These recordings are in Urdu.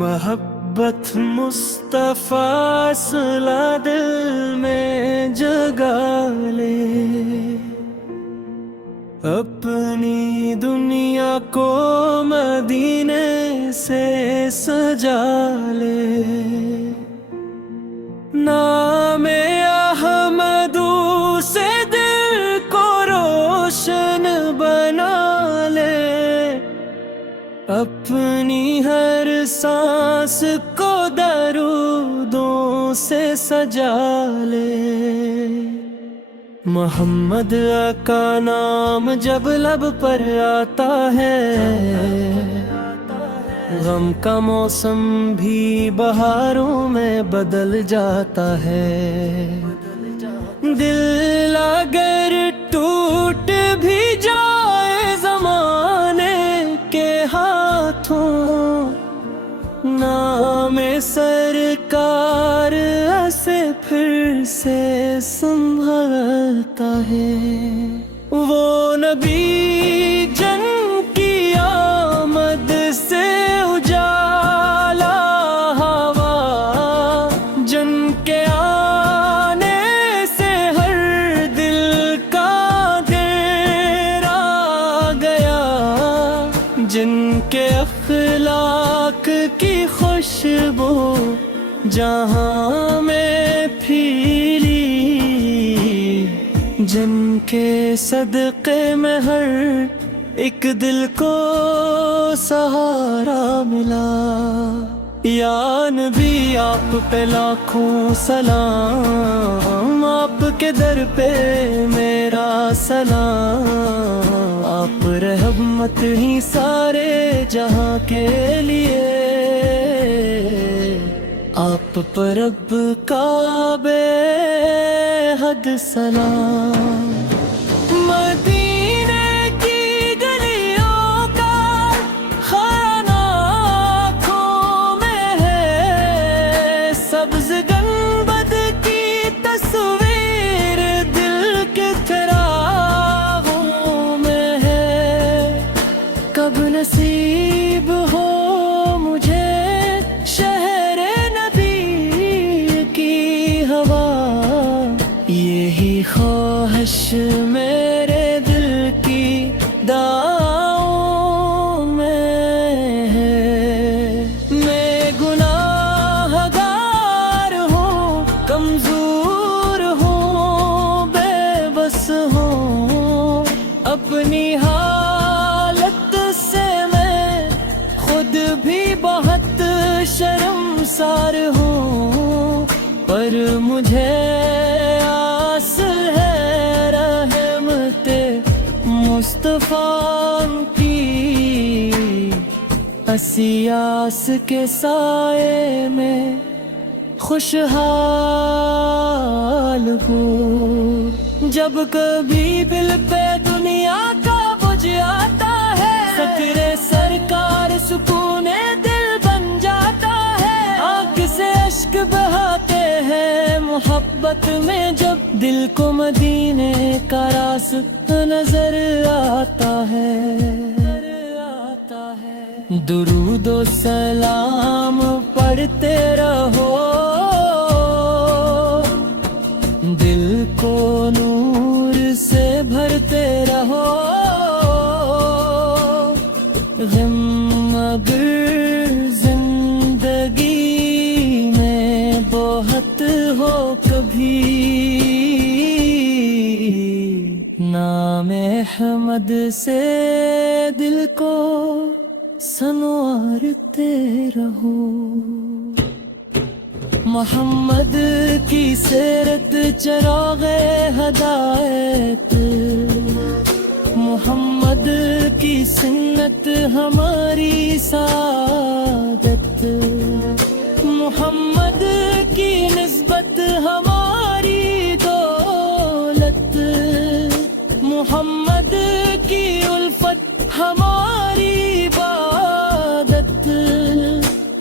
محبت مصطفیٰ صلہ دل میں جگا لے، اپنی دنیا کو مدینے سے سجا لے، نام احمد سے دل کو روشن بنا لے، اپنی ہر سانس کو درودوں سے سجا لے۔ محمد کا نام جب لب پر آتا ہے، غم کا موسم بھی بہاروں میں بدل جاتا ہے۔ دل اگر ٹوٹ بھی جائے زمانے کے ہاتھوں، نام سرکار اسے پھر سے سنبھالتا ہے۔ وہ نبی جن کی آمد سے اجالا ہوا، جن کے آنے سے ہر دل کا دیر آ گیا، جن کے اخلاق کی خوشبو جہاں میں پھیلی، جن کے صدقے میں ہر ایک دل کو سہارا ملا۔ یا نبی آپ پہ لاکھوں سلام، آپ کے در پہ میرا سلام، آپ رحمت ہی سارے جہاں کے لیے، آپ پر رب کا بے حد سلام۔ مدینے کی گلیوں کا خانہ آنکھوں میں ہے، سبز گنبد کی تصویر دل کے چراغوں میں ہے۔ کب نصیب ہو مجھے شہر نبی کی ہوا، یہی خواہش میرے دل کی دعاؤں میں ہے۔ میں گناہ گار ہوں، کمزور ہوں، بے بس ہوں، اپنی حالت سے میں خود بھی بہت شرمسار ہوں، پر مجھے آس ہے رحمت مصطفیٰ کی، اسی آس کے سائے میں خوشحال ہوں۔ جب کبھی دل پہ دنیا کا بوجھ آتا ہے، سترے سرکار سکون دل بن جاتا ہے، آنکھ سے اشک بہاتے ہیں محبت میں، جب دل کو مدینے کا راستہ نظر آتا ہے۔ درود و سلام پڑھتے رہو، دل کو نور سے بھرتے رہو، غم اگر زندگی میں بہت ہو کبھی، نام احمد سے دل کو سنوارتے رہو۔ محمد کی سیرت چراغ ہدایت، محمد کی سنت ہماری سعادت، محمد کی نسبت ہماری دولت، محمد کی الفت ہماری عبادت،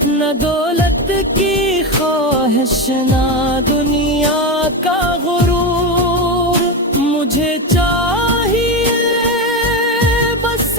نہ دولت کی خواہش نہ دنیا کا غرور، مجھے چاہیے بس